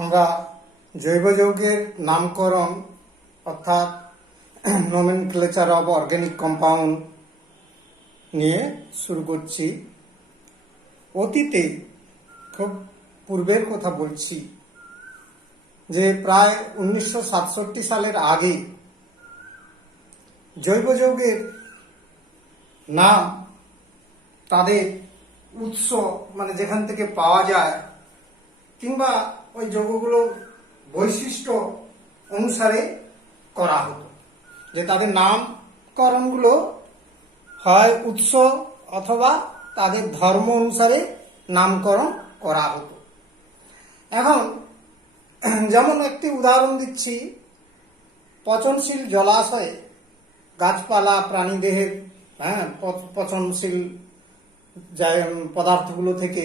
আমরা জৈব যৌগের নামকরণ অর্থাৎ নোমেনক্লেচার অফ অর্গানিক কম্পাউন্ড নিয়ে শুরু করছি। অতীতে খুব পূর্বের কথা বলছি যে প্রায় 1967 সালের আগে জৈব যৌগের নাম তাদের উৎস মানে যেখান থেকে পাওয়া যায় কিংবা ওই যৌগগুলোর বৈশিষ্ট্য অনুসারে করা হতো, যে তাদের নামকরণগুলো হয় উৎস অথবা তাদের ধর্ম অনুসারে নামকরণ করা হতো। এখন যেমন একটি উদাহরণ দিচ্ছি, পচনশীল জলাশয়ে গাছপালা প্রাণীদেহের পচনশীল পদার্থগুলো থেকে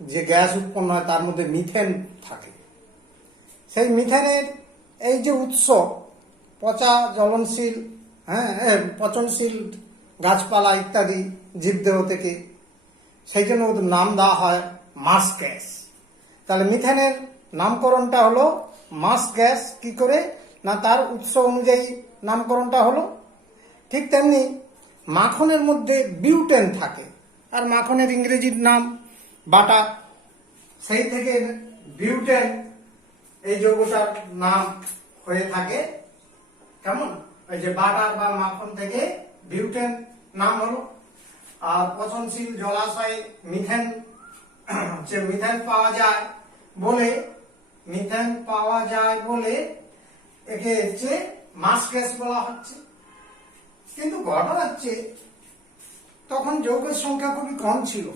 যে গ্যাস উৎপন্ন হয় তার মধ্যে মিথেন থাকে। সেই মিথেনের এই যে উৎস পচা জ্বলনশীল পচনশীল গাছপালা ইত্যাদি জীবদেহ থেকে, সেই জন্য ওদের নাম দেওয়া হয় মাস গ্যাস। তাহলে মিথেনের নামকরণটা হলো মাস গ্যাস। কি করে না, তার উৎস অনুযায়ী নামকরণটা হলো। ঠিক তেমনি মাখনের মধ্যে বিউটেন থাকে, আর মাখনের ইংরেজির নাম বাটার, সেই থেকে বিউটেন এই যৌগটার নাম হয়ে থাকে। কেমন, ওই যে বাটার বা মাখন থেকে বিউটেন নাম হলো। আর পচনশীল জলাশয়ে মিথেন পাওয়া যায় বলে একে হচ্ছে মাস গ্যাস বলা হচ্ছে। কিন্তু ঘটনা হচ্ছে তখন যৌগের সংখ্যা খুবই কম ছিল।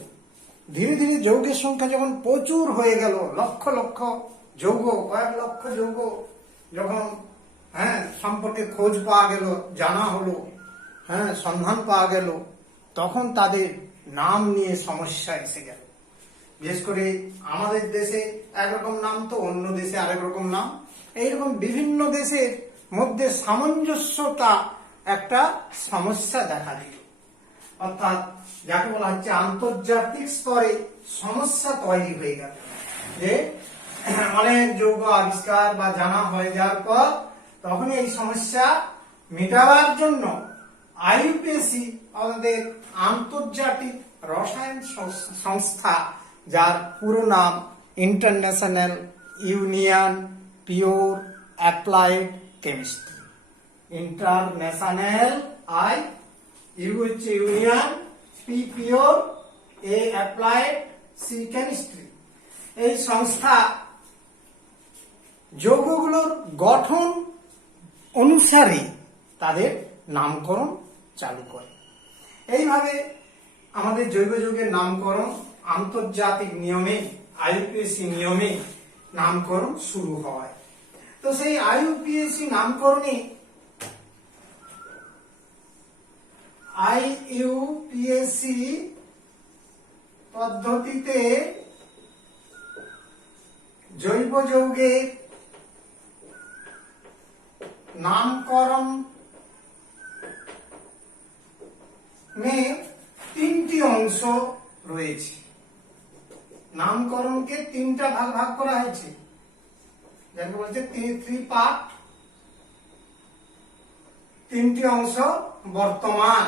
ধীরে ধীরে যৌগের সংখ্যা যখন প্রচুর হয়ে গেল, লক্ষ লক্ষ যৌগ, কয়েক লক্ষ যৌগ যখন সম্পর্কে খোঁজ পাওয়া গেল, জানা হলো, সন্ধান পাওয়া গেল, তখন তাদের নাম নিয়ে সমস্যা এসে গেল। বিশেষ করে আমাদের দেশে একরকম নাম তো অন্য দেশে আরেক রকম নাম। এইরকম বিভিন্ন দেশের মধ্যে সামঞ্জস্যতা একটা সমস্যা দেখা দিল, অর্থাৎ যাকে বলা হচ্ছে আন্তর্জাতিক স্তরে সমস্যা তৈরি হয়ে গেল। যে অনেক যৌগ আবিষ্কার বা জানা হয়ে যাওয়ার পর তখন এই সমস্যা মেটাবার জন্য আইইউপিএসি আমাদের আন্তর্জাতিক রসায়ন সংস্থা, যার পুরো নাম international union pure applied chemistry, international U হচ্ছে union, P pure, A applied, C chemistry, এই সংস্থা যৌগগুলোর গঠন অনুসারে তাদের নামকরণ চালু করে। এইভাবে আমাদের জৈব যৌগের নামকরণ আন্তর্জাতিক নিয়মে, আইইউপিএসি নিয়মে নামকরণ শুরু হয়। তো সেই আইইউপিএসি নামকরণে আইইউপিএসি পদ্ধতিতে জৈব যৌগের নামকরণ তিনটি অংশ রয়েছে। নামকরণকে তিনটা ভাগ করা হয়েছে, যাকে বলছে থ্রি পার্ট, তিনটি অংশ বর্তমান।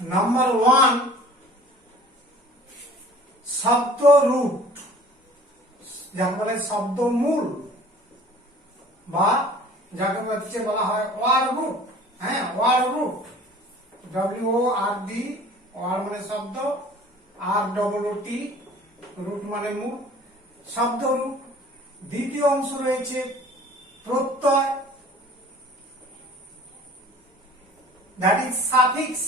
নাম্বার 1, শব্দ রুট, যাকে বলে শব্দ মূল, বা যাকে বলা হয় war root. War root, WORD, war মানে শব্দ, ROOT, রুট মানে মূল, শব্দ রুট। দ্বিতীয় অংশ রয়েছে প্রত্যয়, that is suffix,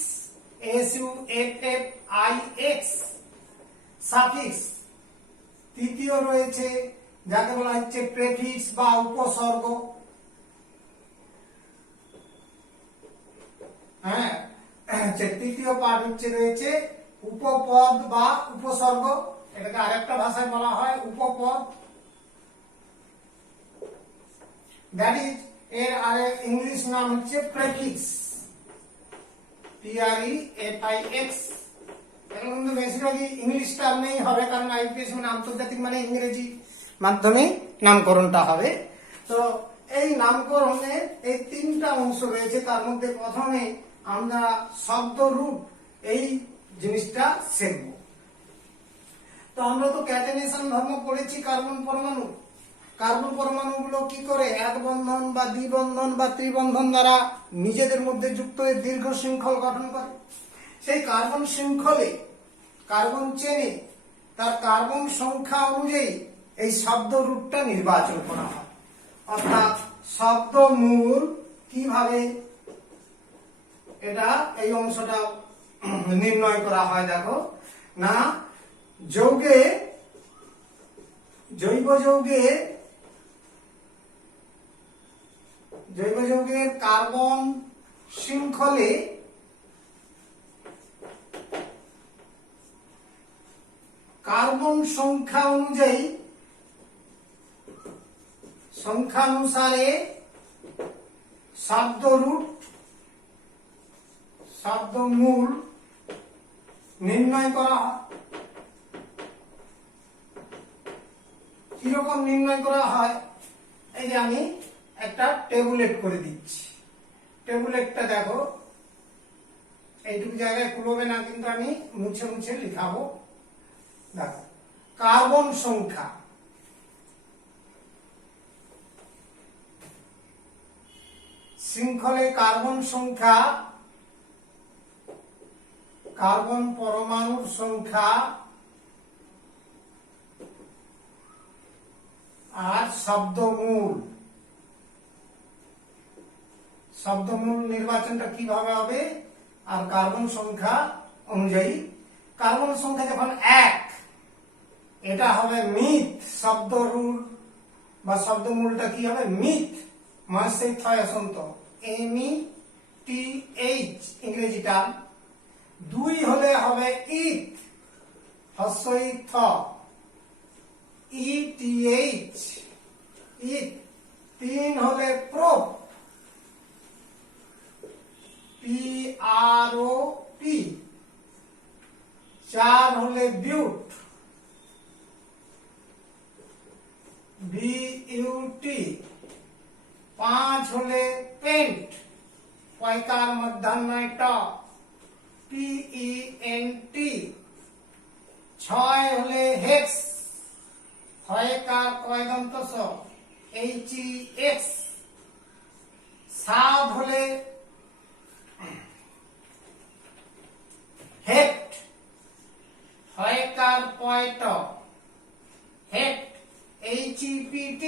SUFFIX, suffix. তৃতীয় রয়েছে যাকে বলা হচ্ছে প্রেফিক্স বা উপসর্গ। তৃতীয় পার্ট হচ্ছে রয়েছে উপপদ বা উপসর্গ, এটাকে আরেকটা ভাষায় বলা হয় উপপদ। দ্যাট ইজ এর আরেক ইংলিশ নাম হচ্ছে প্রেফিক্স, PREFIX। এগুলো কিন্তু বেশিরভাগই ইংলিশ টার্মেই হবে, কারণ আইপিএস মানে আন্তর্জাতিক, মানে ইংরেজি মাধ্যমে নামকরণটা হবে। তো এই নামকরণের এই তিনটা অংশ রয়েছে, তার মধ্যে প্রথমে আমরা শব্দ রূপ এই জিনিসটা শিখব। তো আমরা তো ক্যাটেনেশন ধর্ম পড়েছি কার্বন পরমাণু। কার্বন পরমাণুগুলো কি করে এক বন্ধন বা দ্বিবন্ধন বা ত্রিবন্ধন দ্বারা নিজেদের মধ্যে যুক্ত হয়ে দীর্ঘ শৃঙ্খল গঠন করে। সেই কার্বন শৃঙ্খলে, কার্বন চেনে তার কার্বন সংখ্যা অনুযায়ী এই শব্দ রূপটা নির্বাচন করা হয়। অর্থাৎ শব্দ মূল কিভাবে এটা এই অংশটা নির্ণয় করা হয় দেখো না, যৌগে, জৈব যৌগের কার্বন শৃঙ্খলে কার্বন সংখ্যা অনুযায়ী সংখ্যানুসারে শব্দ রূট, শব্দ মূল নির্ণয় করা হয়। কিরকম নির্ণয় করা হয়, এই যে আমি একটা টেবুলেট করে দিচ্ছি। টেবুলেটটা দেখো, এইটুকু জায়গায় কুলোবে না, কিন্তু আমি মুছে মুছে লিখাবো। দেখো, কার্বন সংখ্যা, শৃঙ্খলে কার্বন সংখ্যা, কার্বন পরমাণুর সংখ্যা আর শব্দমূল। শব্দমূল নির্বাচনটা কিভাবে হবে, আর কার্বন সংখ্যা অনুযায়ী। কার্বন সংখ্যা যখন 1, এটা হবে মিথ। শব্দরূঢ় বা শব্দমূলটা কি হবে, মিথ। মাসেই থয়সন্ত, METH ইংরেজি টার্ম। 2 হলে হবে ইথ, হস্যই থ, ETH, ইথ। 3 হলে প্রোপ, PROP। 4 হলে বিউট, BUT। 5 হলে পেন্ট, পয়কার মধ্যাহ্নয় ট, PENT। 6 হলে হেক্স, হয়কার কয়দন্ত স, HEX। 7 হলে হেক্ট, হয়কার পয়ট, হেক্ট, HEPT।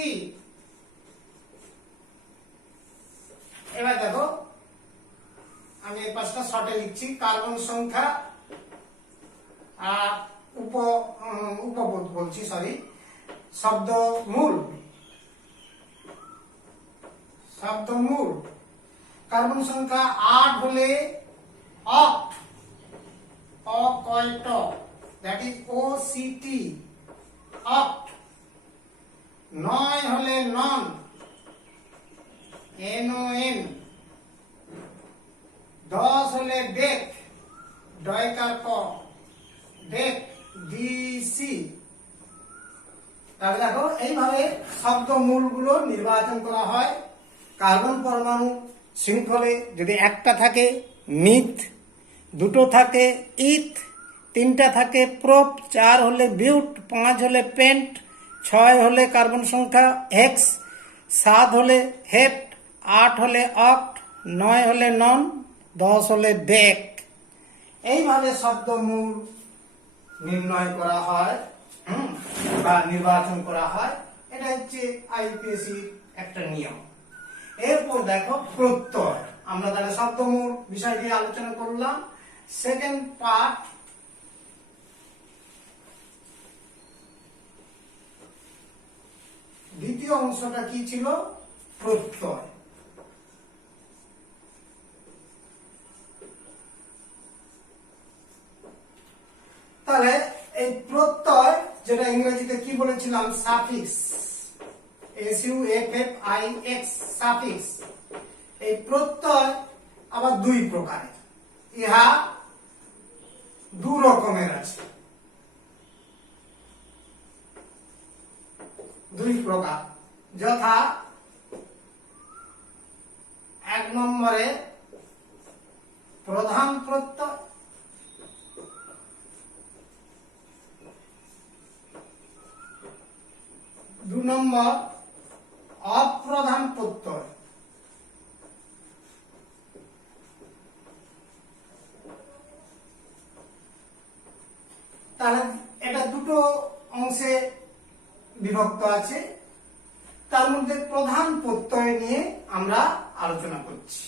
এবার দেখো, আমি এই পাঁচটা শর্টে লিখছি। কার্বন সংখ্যা আর উপপদ বলছি, সরি, শব্দমূল। শব্দমূল কার্বন সংখ্যা 8 হলে অক্ট, অকয়ট, দ্যাট ইজ OCT, অক্ট। 9 হলে নন, NON। 10 হলে ডেক, ডয়কার ক, ডেক, DC। তাহলে দেখো, এইভাবে শব্দ মূলগুলো নির্বাচন করা হয়। কার্বন পরমাণু শৃঙ্খলে যদি একটা থাকে মিথ, 2টো থাকে ইথ, 3টা থাকে প্রোপ, 4 হলে বিউট, 5 হলে পেন্ট, 6 হলে কার্বন সংখ্যা হেক্স, 7 হলে হেপ্ট, 8 হলে অক্ট, 9 হলে নন, 10 হলে ডেক। এইভাবে শব্দমূল নির্ণয় করা হয় বা নির্বাচন করা হয়। এটা হচ্ছে আইপিএসসি একটা নিয়ম। এরপর দেখো প্রত্যয়। আমরা তাহলে শব্দমূল বিষয়টি আলোচনা করলাম। সেকেন্ড পার্ট, দ্বিতীয় অংশটা কি ছিল, প্রত্যয়। তাহলে এই প্রত্যয়, যেটা ইংরেজিতে কি বলেছিলাম, সাফিক্স, SUFFIX, সাফিক্স। এই প্রত্যয় আবার 2 প্রকারের। ইহা দু রকমের আছে, দুই প্রকার, যথা 1 নম্বরে প্রধান প্রত্যয়, 2 নম্বর অপ্রধান প্রত্যয়। তাহলে এটা দুটো অংশে বিভক্ত আছে, তার মধ্যে প্রধান প্রত্যয় নিয়ে আমরা আলোচনা করছি,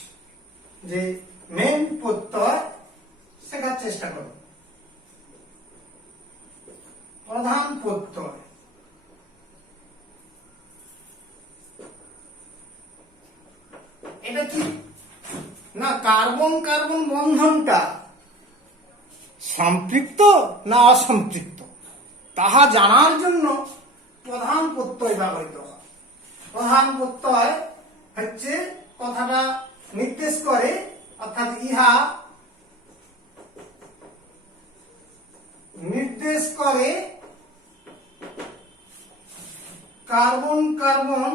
যে মেন প্রত্যয় শেখার চেষ্টা করব। প্রধান প্রত্যয় এটা কি না, কার্বন কার্বন বন্ধনটা সম্পৃক্ত না অসম্পৃক্ত তাহা জানার জন্য প্রধান প্রত্যয় ব্যবহৃত হয়। প্রধান প্রত্যয় হচ্ছে কথাটা নির্দেশ করে, অর্থাৎ ইহা নির্দেশ করে কার্বন কার্বন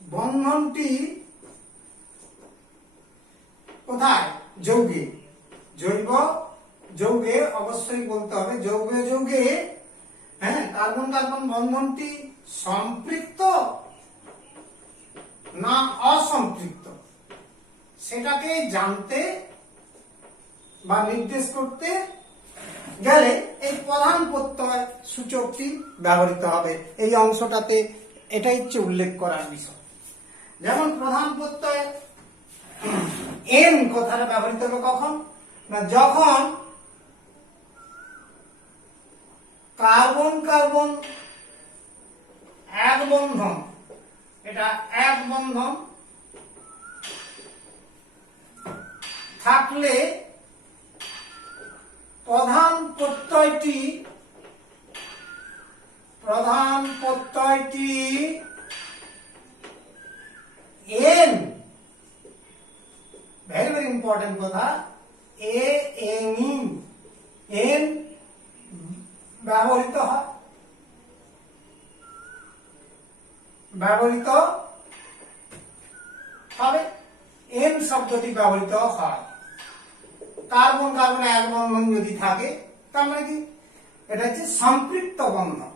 বন্ধনটি কোথায়, যৌগে, জৈব যৌগে, অবশ্যই বলতে হবে যৌগে যৌগে, হ্যাঁ, কার্বন কার্বন বন্ধনটি সম্পৃক্ত না অসম্পৃক্ত সেটাকে জানতে বা নির্দেশ করতে গেলে এই প্রধান প্রত্যয় সূচকটি ব্যবহৃত হবে। এই অংশটাতে এটাই হচ্ছে উল্লেখ করার বিষয়। যেমন প্রধান প্রত্যয় এন কথাটা ব্যবহৃত হবে কখন না, যখন কার্বন কার্বন এক বন্ধন, এটা এক বন্ধন থাকলে প্রধান প্রত্যয়টি এন, ভেরি ভেরি ইম্পর্টেন্ট কথা, এন ব্যবহৃত হবে, এন শব্দটি ব্যবহৃত হয়। কার্বন কার্বন এক বন্ধন যদি থাকে তার মানে কি, এটা হচ্ছে সম্পৃক্ত বন্ধন,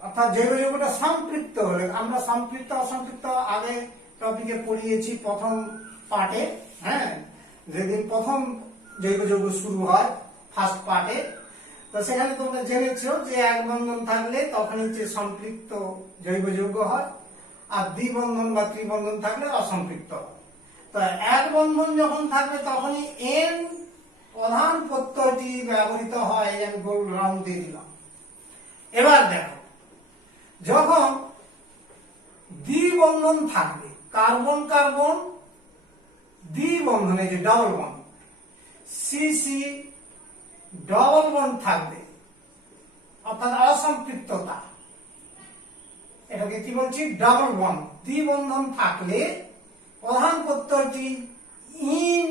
অর্থাৎ জৈব যৌগটা সম্পৃক্ত হলে, আমরা সম্পৃক্ত অসম্পৃক্ত আগে টপিকে পড়িয়েছি প্রথম পার্টে, হ্যাঁ, যেদিন প্রথম জৈব যৌগ শুরু হয় ফার্স্ট পার্টে, তো সেখানে তোমরা জেনেছো যে এক বন্ধন থাকলে তখন হচ্ছে সম্পৃক্ত জৈব যৌগ হয়, আর দ্বিবন্ধন বা ত্রিবন্ধন থাকলে অসম্পৃক্ত হয়। তো এক বন্ধন যখন থাকবে তখনই এন প্রধান প্রত্যয়টি ব্যবহৃত হয়। আমি গোল রাউন্ড দিয়ে দিলাম। এবার দেখো, যখন দ্বিবন্ধন থাকবে, কার্বন কার্বন দ্বিবন্ধনে, যে double bond, CC double bond থাকবে, অর্থাৎ অসম্পৃক্ততা, এটাকে কি বলছি, ডাবল বন্ড। দ্বিবন্ধন থাকলে প্রধান প্রত্যয়টি ইন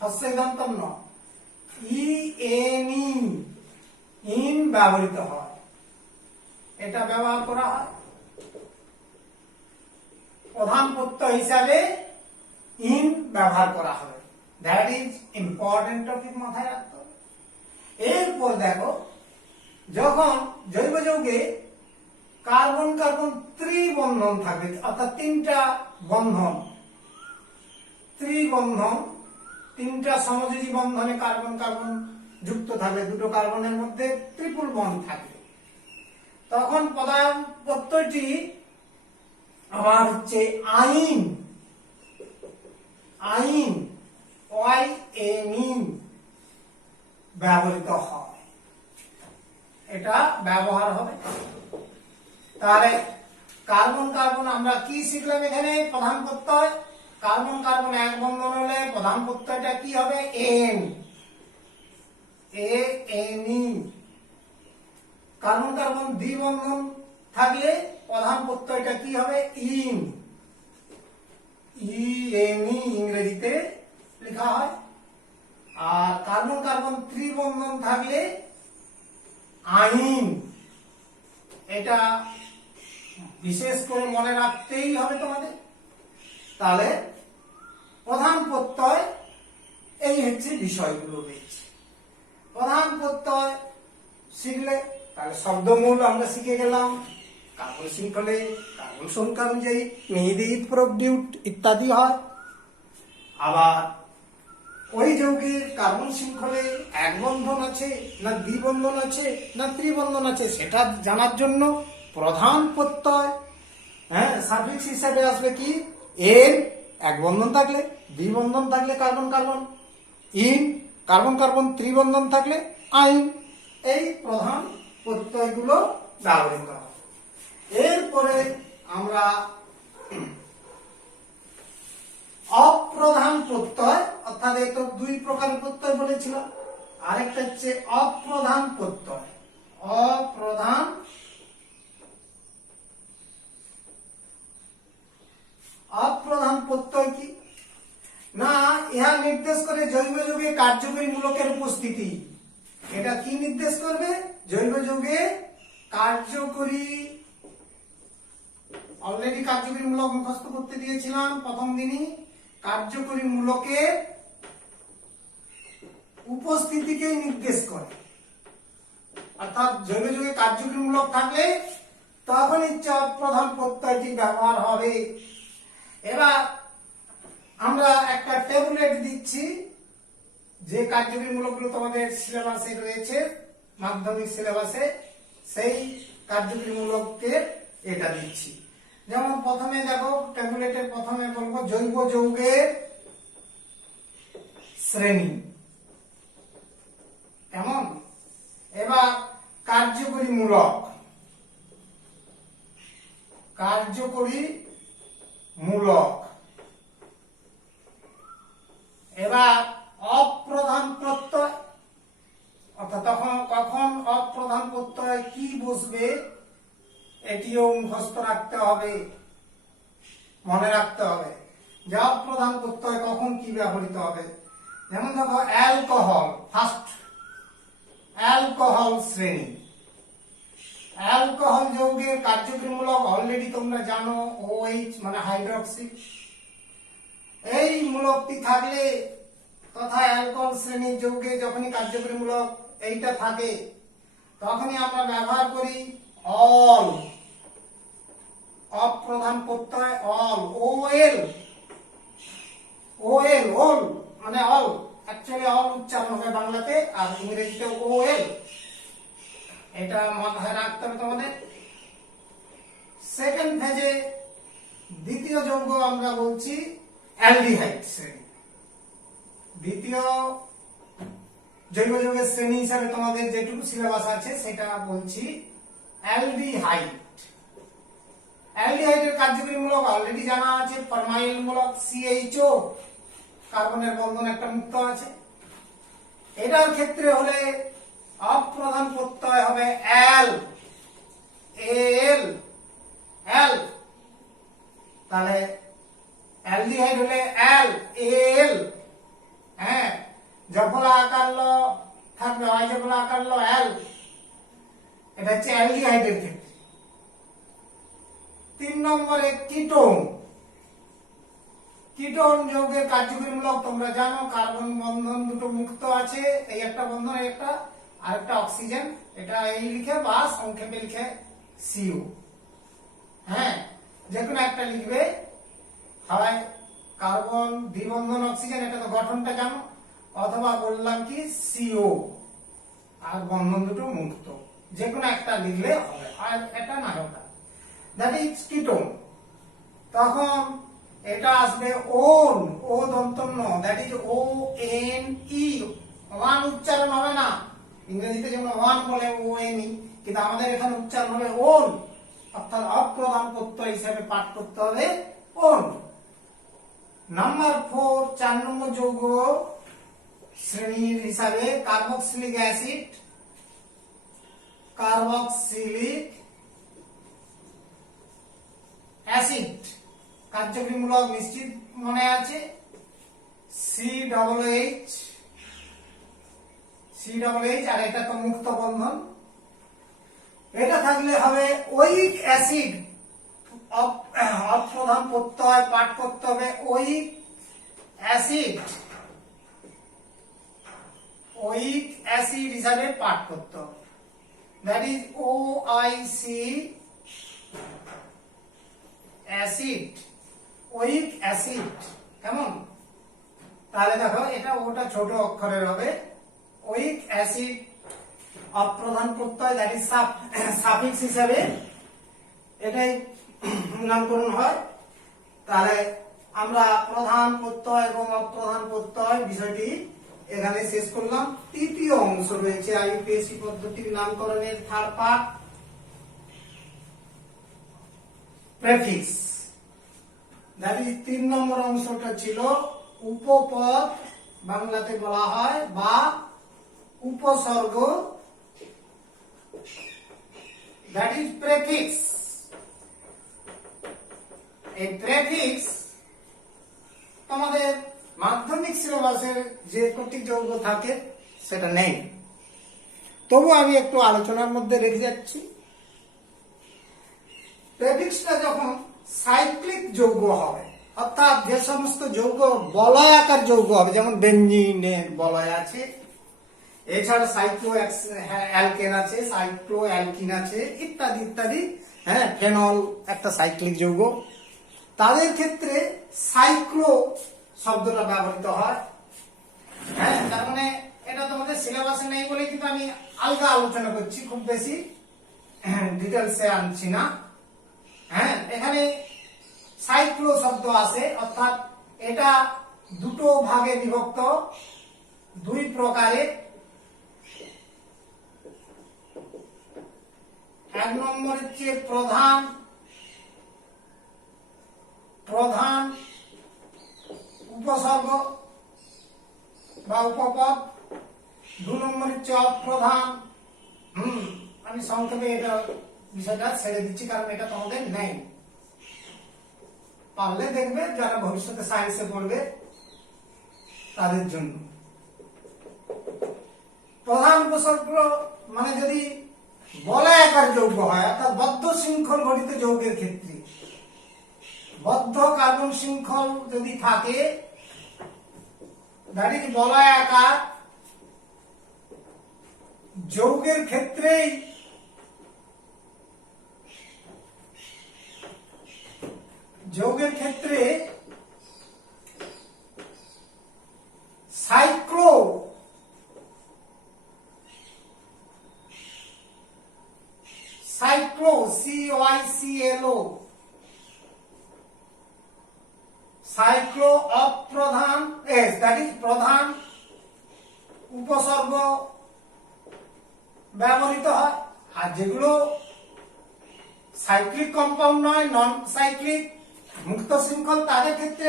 হস্যদন্তন্য ইন ব্যবহৃত হয়, এটা ব্যবহার করা হয় প্রধান প্রত্যয় হিসাবে, ইন ব্যবহার করা হবে। দ্যাট ইজ ইম্পর্টেন্ট টপিক, মাথায় রাখতে হবে। এরপর দেখো, যখন জৈব যৌগে কার্বন কার্বন ত্রিবন্ধন থাকবে, অর্থাৎ তিনটা বন্ধন, ত্রিবন্ধন, তিনটা সমযোজী বন্ধনে কার্বন কার্বন যুক্ত থাকবে, দুটো কার্বনের মধ্যে ট্রিপল বন্ড থাকবে, তখন প্রধান প্রত্যয়টি আবার হচ্ছে আইন ব্যবহৃত হয়, এটা ব্যবহার হবে। তাহলে কার্বন কার্বন আমরা কি শিখলাম এখানে, প্রধান প্রত্যয়, কার্বন কার্বন এক বন্ধন হলে প্রধান প্রত্যয়টা কি হবে, এন, কার্বন কার্বন দ্বিবন্ধন থাকলে প্রধান প্রত্যয়টা কি হবে? ইন, ইএনই ইংরেজিতে লেখা হয়। আর কার্বন কার্বন ত্রিবন্ধন থাকলে আইন, এটা বিশেষ করে মনে রাখতেই হবে তোমাদের। তাহলে প্রধান প্রত্যয় এই হচ্ছে বিষয়গুলো রয়েছে। প্রধান প্রত্যয় শিখলে তাহলে শব্দমূল আমরা শিখে গেলাম, কার্বন শৃঙ্খলে কার্বন সংখ্যা অনুযায়ী মেহেদি প্রোডিউট ইত্যাদি হয়। আবার ওই যৌগের কার্বন শৃঙ্খলে এক বন্ধন আছে না দ্বিবন্ধন আছে না ত্রিবন্ধন আছে সেটা জানার জন্য প্রধান প্রত্যয় সাফিক্স হিসাবে আসবে কি? এন, এক বন্ধন থাকলে, দ্বিবন্ধন থাকলে carbon carbon, ene, carbon carbon ত্রিবন্ধন থাকলে আইন। এই প্রধান প্রত্যয়গুলো ব্যবহার করা হয়। এরপরে আমরা অপ্রধান প্রত্যয়, অর্থাৎ এই তো দুই প্রকারের প্রত্যয় বলেছিলাম, আরেকটা হচ্ছে অপ্রধান প্রত্যয়। অপ্রধান অপ্রধান প্রত্যয় কি না? ইহা নির্দেশ করে জৈব যৌগে কার্যকরী মূলকের উপস্থিতি। এটা কি নির্দেশ করবে? জৈব যৌগে কার্যকরী, অলরেডি কার্যকরী মূলক মুখস্থ করতে দিয়েছিলাম প্রথম দিনই। কার্যকরী মূলকের উপস্থিতিকে নির্দেশ করে, অর্থাৎ জৈব যৌগে কার্যকরী মূলক থাকলে তখনই অপ্রধান প্রত্যয়টি ব্যবহার হবে। এবার আমরা একটা টেবুলেট দিচ্ছি, যে কার্যকরী মূলকগুলো তোমাদের সিলেবাসে রয়েছে, মাধ্যমিক সিলেবাসে, সেই কার্যকরী মূলককে এটা দিচ্ছি। যেমন প্রথমে দেখো, টেবুলেটের প্রথমে বলবো জৈব যৌগের শ্রেণী কেমন। এবার কার্যকরী মূলক, কার্যকরী মূলক। এবার অপ্রধান প্রত্যয়, অর্থাৎ তখন কখন অপ্রধান প্রত্যয় কি বসবে এটিও মুখস্থ রাখতে হবে, মনে রাখতে হবে যে অপ্রধান প্রত্যয় কখন কি ব্যবহৃত হবে। যেমন দেখো অ্যালকোহল, ফার্স্ট অ্যালকোহল শ্রেণী। অ্যালকোহল যৌগের কার্যকরী মূলক অলরেডি তোমরা জানো, OH মানে হাইড্রক্সি। এই মূলকটি থাকলে তথা অ্যালকোহল শ্রেণীর যৌগে যখনই কার্যকরী মূলক এইটা থাকে তখনই আমরা ব্যবহার করি অল, অপ্রধান প্রত্যয় অল, OL, OL, ওল মানে অল, অ্যাকচুয়ালি অল উচ্চারণ হবে বাংলাতে, আর ইংরেজিতে OL। এটা মাথায় রাখতে হবে তোমাদের। সেকেন্ড ফেজে দ্বিতীয় যৌগ আমরা বলছি অ্যালডিহাইড শ্রেণী। দ্বিতীয় জৈব যৌগের শ্রেণী হিসাবে তোমাদের যেটুকু সিলেবাস আছে সেটা বলছি অ্যালডিহাইড। অ্যালডিহাইডের কার্যকরী মূলক অলরেডি জানা আছে, ফরমাইল মূলক CHO, কার্বনের বন্ধন একটা মুক্ত আছে। এটার ক্ষেত্রে হলে অপ্রধান প্রত্যয় হবে অ্যাল, AL, অ্যাল। তাহলে অ্যালডিহাইড হলে অ্যাল, AL, হ্যাঁ, জফলা আকার ল থাকবে, হয় জফলা আকার ল অ্যাল। এটা হচ্ছে অ্যালডিহাইডের ক্ষেত্রে। 3 নম্বরে কিটোন। কিটোন যৌগের কার্যকরী মূলক তোমরা জানো, কার্বন বন্ধন দুটো মুক্ত আছে, এই একটা বন্ধন, এই একটা, আরেকটা অক্সিজেন। এটা এই লিখে বা সংক্ষেপে লিখে CO, হ্যাঁ, যে কোনো একটা লিখবে, হয় কার্বন দ্বিবন্ধন অক্সিজেন, এটা তো গঠনটা জানো, অথবা বললাম কি CO আর বন্ধন দুটো মুক্ত, যে কোনো একটা লিখলে হবে, আর এটা না ওটা, দ্যাট ইজ কিটোন। তখন এটা আসবে ওন, ও দন্তন্য, দ্যাট ইজ ONE, ওয়ান উচ্চারণ হবে না, ইংরেজিতে যেমন ওয়ান বলে ONE, কিন্তু আমাদের এখানে উচ্চারণ হবে ওন, অর্থাৎ অপ্রধান প্রত্যয় হিসেবে পাঠ করতে হবে ওন। নাম্বার 4, 4 নম্বর যৌগ শ্রেণীর হিসাবে কার্বক্সিলিক অ্যাসিড, কার্বক্সিলিক অ্যাসিড কার্যকরীমূলক নিশ্চিত মনে আছে, COOH, আর এটা তো মুক্ত বন্ধন। এটা থাকলে হবে ওইক অ্যাসিড, অপ্রধান প্রত্যয় পাঠ করতে হবে ওইক অ্যাসিড, ওইক অ্যাসিড হিসাবে পাঠ করতে হবে, that is OIC acid, ওইক acid. কেমন? তাহলে দেখো এটা ওটা ছোট অক্ষরের হবে, ওইক অ্যাসিড অপ্রধান প্রত্যয়, দ্যাট ইজ সাফিক্স হিসাবে এটাই নামকরণ হয়। তাহলে আমরা প্রধান প্রত্যয় এবং অপ্রধান প্রত্যয় বিষয়টি এখানে শেষ করলাম। তৃতীয় অংশ রয়েছে IUPAC পদ্ধতির নামকরণের third part, prefix, that is 3 নম্বর অংশটা ছিল উপপদ, বাংলাতে বলা হয়, বা উপসর্গ, দ্যাট ইজ প্রেফিক্স। এই প্রেফিক্স তোমাদের মাধ্যমিক সিলেবাসের যে কটি যৌগ থাকে সেটা নেই, তবু আমি একটু আলোচনার মধ্যে রেখে যাচ্ছি। প্রেফিক্সটা যখন সাইক্লিক যৌগ হবে, অর্থাৎ যে সমস্ত যৌগ বলয়াকার যৌগ হবে, যেমন বেঞ্জিনে বলয় আছে, এছাড়া সাইক্লো অ্যালকেন আছে, সাইক্লো অ্যালকিন আছে, ইত্যাদি ইত্যাদি, হ্যাঁ, ফেনল একটা সাইক্লিক যৌগ, তাদের ক্ষেত্রে সাইক্লো শব্দটা ব্যবহৃত হয়। হ্যাঁ, তার মানে এটা তোমাদের সিলেবাসে নেই বলে কিন্তু আমি আলগা আলোচনা করছি, খুব বেশি ডিটেলসে আনছি না। হ্যাঁ, এখানে সাইক্লো শব্দ আছে, অর্থাৎ এটা দুটো ভাগে বিভক্ত, 2 প্রকারে। 1 নম্বর হচ্ছে প্রধান উপসর্গ বা উপপদ, 2 নম্বর হচ্ছে অপ্রধান। আমি সংক্ষেপে এটা বিষয়টা ছেড়ে দিচ্ছি, কারণ এটা তোমাদের নেই। পারলে দেখবে যারা ভবিষ্যতে সায়েন্সে পড়বে তাদের জন্য। প্রধান উপসর্গ মানে যদি বলয়াকার যৌগ হয়, অর্থাৎ বদ্ধ শৃঙ্খল গঠিত যৌগের ক্ষেত্রে, বদ্ধ কার্বন শৃঙ্খল যদি থাকে, দ্যাট ইজ বলয়াকার যৌগের ক্ষেত্রেই সাইক্লো CYCLO সাইক্লো অপ্রধান দ্যাট ইজ প্রধান উপসর্গ ব্যবহৃত হয়। আর যেগুলো সাইক্লিক কম্পাউন্ড নয়, নন সাইক্লিক মুক্ত শৃঙ্খল, তাদের ক্ষেত্রে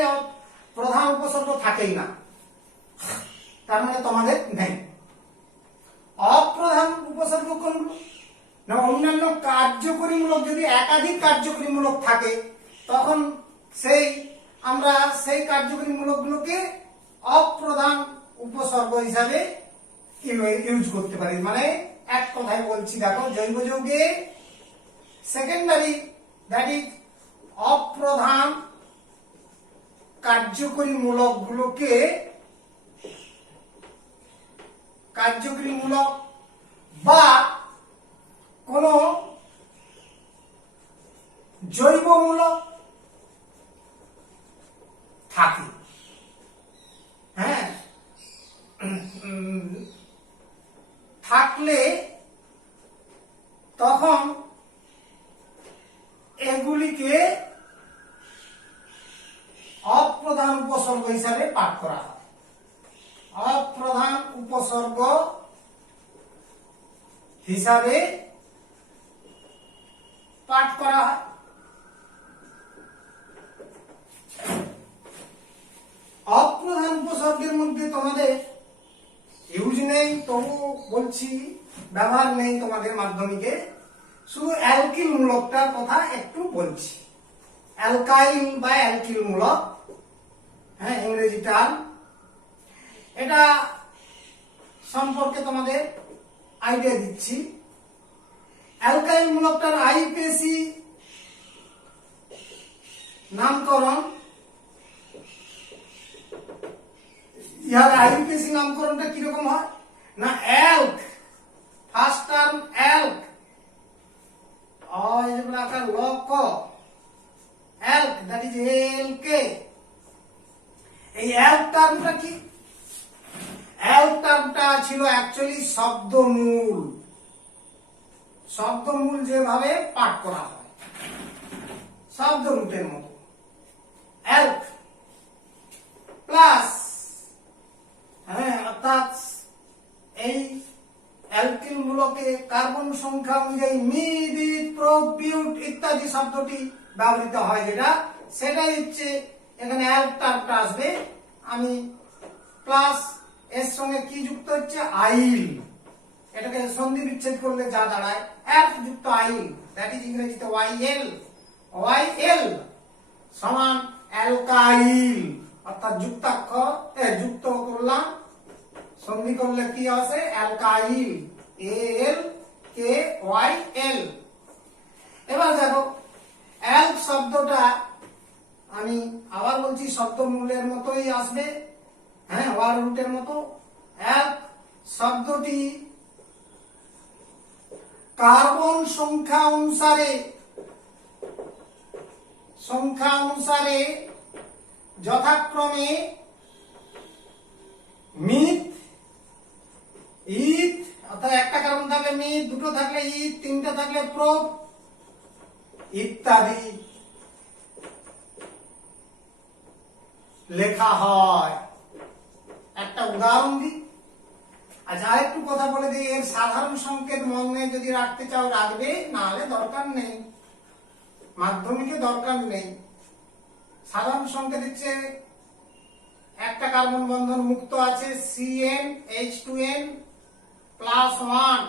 প্রধান উপসর্গ থাকেই না, তার মানে তোমাদের নেই। অপ্রধান উপসর্গ কোনগুলো না? অন্যান্য কার্যকরীমূলক, যদি একাধিক কার্যকরীমূলক থাকে তখন আমরা সেই কার্যকরীমূলক গুলোকে অপ্রধান উপসর্গ হিসাবে ইউজ করতে পারি। মানে এক কথায় বলছি, দেখো, জৈব যৌগে সেকেন্ডারি, দ্যাট ইজ অপ্রধান কার্যকরীমূলক গুলোকে কার্যকরীমূলক বা কোন জৈবমূলক থাকে, হ্যাঁ, থাকলে তখন এগুলিকে অপ্রধান উপসর্গ হিসাবে পাঠ করা হয়। অপ্রধান উপসর্গ হিসাবে পাঠ করা হয়। অপ্রধান উপসর্গের মধ্যে তোমাদের ইউজ নেই, তবু বলছি, ব্যবহার নেই তোমাদের মাধ্যমিকে, শুধু অ্যালকিল মূলকটার কথা একটু বলছি। অ্যালকাইল বা অ্যালকিল মূলক, হ্যাঁ ইংরেজি টার্ম। এটা সম্পর্কে তোমাদের আইডিয়া দিচ্ছি। অ্যালকাইল মূলকটার আইপিএসি নামকরণ, ইহার আইপিএসি নামকরণটা কিরকম হয় না, অ্যালক, ফার্স্ট টার্ম অ্যালক, লক, অ্যালক, দ্যাট ইজ এলকে। এই অ্যালক টার্মটা কি? অ্যালক টার্মটা ছিল অ্যাকচুয়ালি শব্দমূল, শব্দমূল যেভাবে পাঠ করা হয় শব্দ রুটের মতো, অ্যালক প্লাস, হ্যাঁ অর্থাৎ এই অ্যালকিল মূলকে কার্বন সংখ্যা অনুযায়ী মিড, প্রোপ, বিউট ইত্যাদি শব্দটি ব্যবহৃত হয়, যেটা সেটাই হচ্ছে এখানে অ্যালক টার্মটা আসবে। আমি প্লাস এর সঙ্গে কি যুক্ত হচ্ছে, আইল, এটাকে সন্ধি বিচ্ছেদ করলে যা দাঁড়ায় অ্যালক যুক্ত আইল, দ্যাট ইজ ইংরেজিতে ওয়াইএল, ওয়াইএল সমান অ্যালকাইল, অর্থাৎ যুক্তাক্ষর যুক্ত করলাম, সন্ধি করলে কি আসে, অ্যালকাইল, এল কে ওয়াই এল। এবার দেখো অ্যালক শব্দটা আমি আবার বলছি শব্দমূলের মতোই আসবে, হ্যাঁ ওয়ার্ড রুটের মতো। অ্যালক শব্দটি কার্বন সংখ্যা অনুসারে যথাক্রমে মিথ, ইথ, অর্থাৎ একটা কার্বন থাকলে মিথ, দুটো থাকলে ইথ, তিনটা থাকলে প্রোপ ইত্যাদি লেখা হয়। একটা উদাহরণ দিই। আচ্ছা আরেকটু কথা বলে দিই, এর সাধারণ সংকেত মনে যদি রাখতে চাও রাখবে, নাহলে দরকার নেই, মাধ্যমিকে দরকার নেই। সাধারণ সংকেত হচ্ছে একটা কার্বন বন্ধন মুক্ত আছে, CnH2n +1,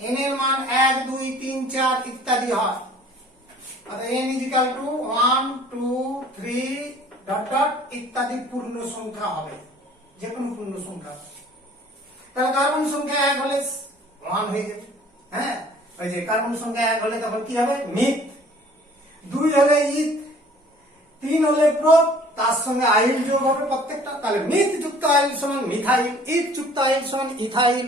n এর মান 1 2 3 4 ইত্যাদি হয়, আর n = 1 2 3 ডট ডট ইত্যাদি পূর্ণ সংখ্যা হবে, যে কোনো পূর্ণ সংখ্যা। তাহলে কার্বন সংখ্যা 1 হলে 1 হয়ে যাবে, হ্যাঁ ওই যে কার্বন সংখ্যা 1 হলে তখন কি হবে, মিথ, 2 হলে ইথ, 3 হলে প্রোপ, তার সঙ্গে আইল যোগ হবে প্রত্যেকটা, তাহলে মিথ যুক্ত আইল সমান মিথাইল, ইথ যুক্ত আইল সমান ইথাইল,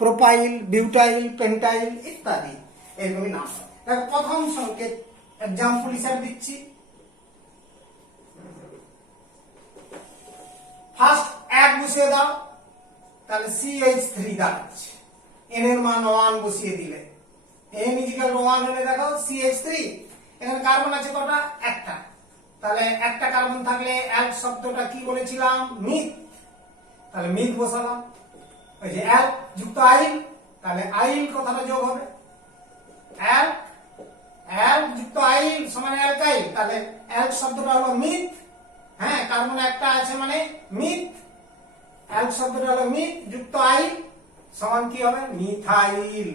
প্রোপাইল, বিউটাইল, পেন্টাইল ইত্যাদি এরকমই নাম। দেখো প্রথম সংকেত এক্সাম্পল হিসাবে দিচ্ছি। ফার্স্ট 1 বসিয়ে দাও, তাহলে CH3 দাঁড়াচ্ছে, n এর মান 1 বসিয়ে দিলে, n = 1 হলে দেখো CH3, এখানে কার্বন আছে কটা, একটা, তাহলে একটা কার্বন থাকলে অ্যালক শব্দটা কি বলেছিলাম, মিথ, তাহলে মিথ বসালাম। ওই যে অ্যালক যুক্ত আইল, তাহলে আইল কথাটা যোগ হবে, অ্যালক যুক্ত আইল সমান অ্যালকাইল, তাহলে অ্যালক শব্দটা হলো মিথ, হ্যাঁ কার্বন একটা আছে মানে মিথ, অ্যালক শব্দটা হলো মিথ যুক্ত আইল সমান কি হবে, মিথাইল।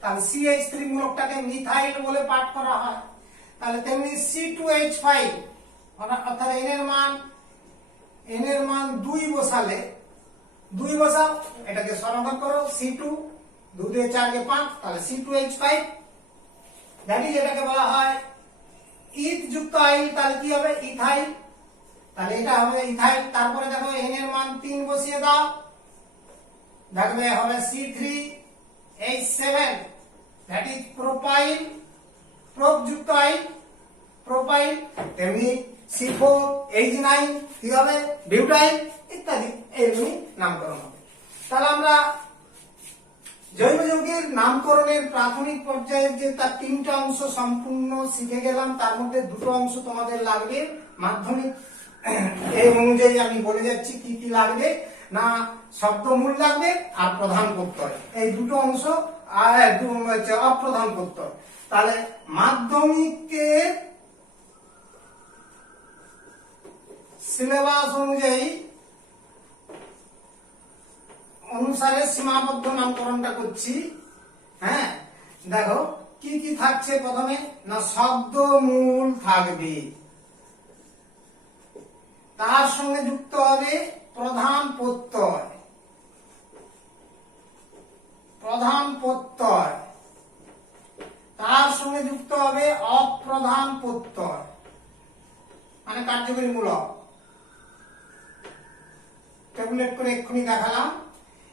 তাহলে CH3 মূলকটাকে মিথাইল বলে পাঠ করা হয়। তাহলে তেমনি C2H5, অর্থাৎ n এর মান 2 বসালে, 2 বসাও, এটাকে সমাধান করো, C2 2 দিয়ে 4 কে 5, তাহলে C2H5, জানি যেটাকে বলা হয় ইথ যুক্ত আইল, তাহলে কি হবে, ইথাইল, তাহলে এটা হবে ইথাইল। তারপরে দেখো n এর মান 3 বসিয়ে দাও, দেখবে হবে C3H7, that is propyl, prop যুক্ত আইল, প্রোপাইল। তেমনি C4H9 কি হবে, বিউটাইল ইত্যাদি এইরকমই নামকরণ হবে। তাহলে আমরা জৈব যৌগের নামকরণের প্রাথমিক পর্যায়ে যে তার 3টা অংশ সম্পূর্ণ শিখে গেলাম, তার মধ্যে 2টো অংশ তোমাদের লাগবে মাধ্যমিক, এই অনুযায়ী আমি বলে যাচ্ছি কি কি লাগবে না, শব্দমূল লাগবে আর প্রধান প্রত্যয়, এই 2টো অংশ, আর অপ্রধান প্রত্যয়। তাহলে মাধ্যমিকের সিলেবাস অনুসারে সীমাবদ্ধ নামকরণটা করছি, হ্যাঁ দেখো কি কি থাকছে। প্রথমে না শব্দমূল থাকবে, তার সঙ্গে যুক্ত হবে প্রধান প্রত্যয়, প্রধান প্রত্যয়, তার সঙ্গে যুক্ত হবে অপ্রধান প্রত্যয় মানে কার্যকরী মূলক। ট্যাবুলেট করে এক্ষুনি দেখালাম।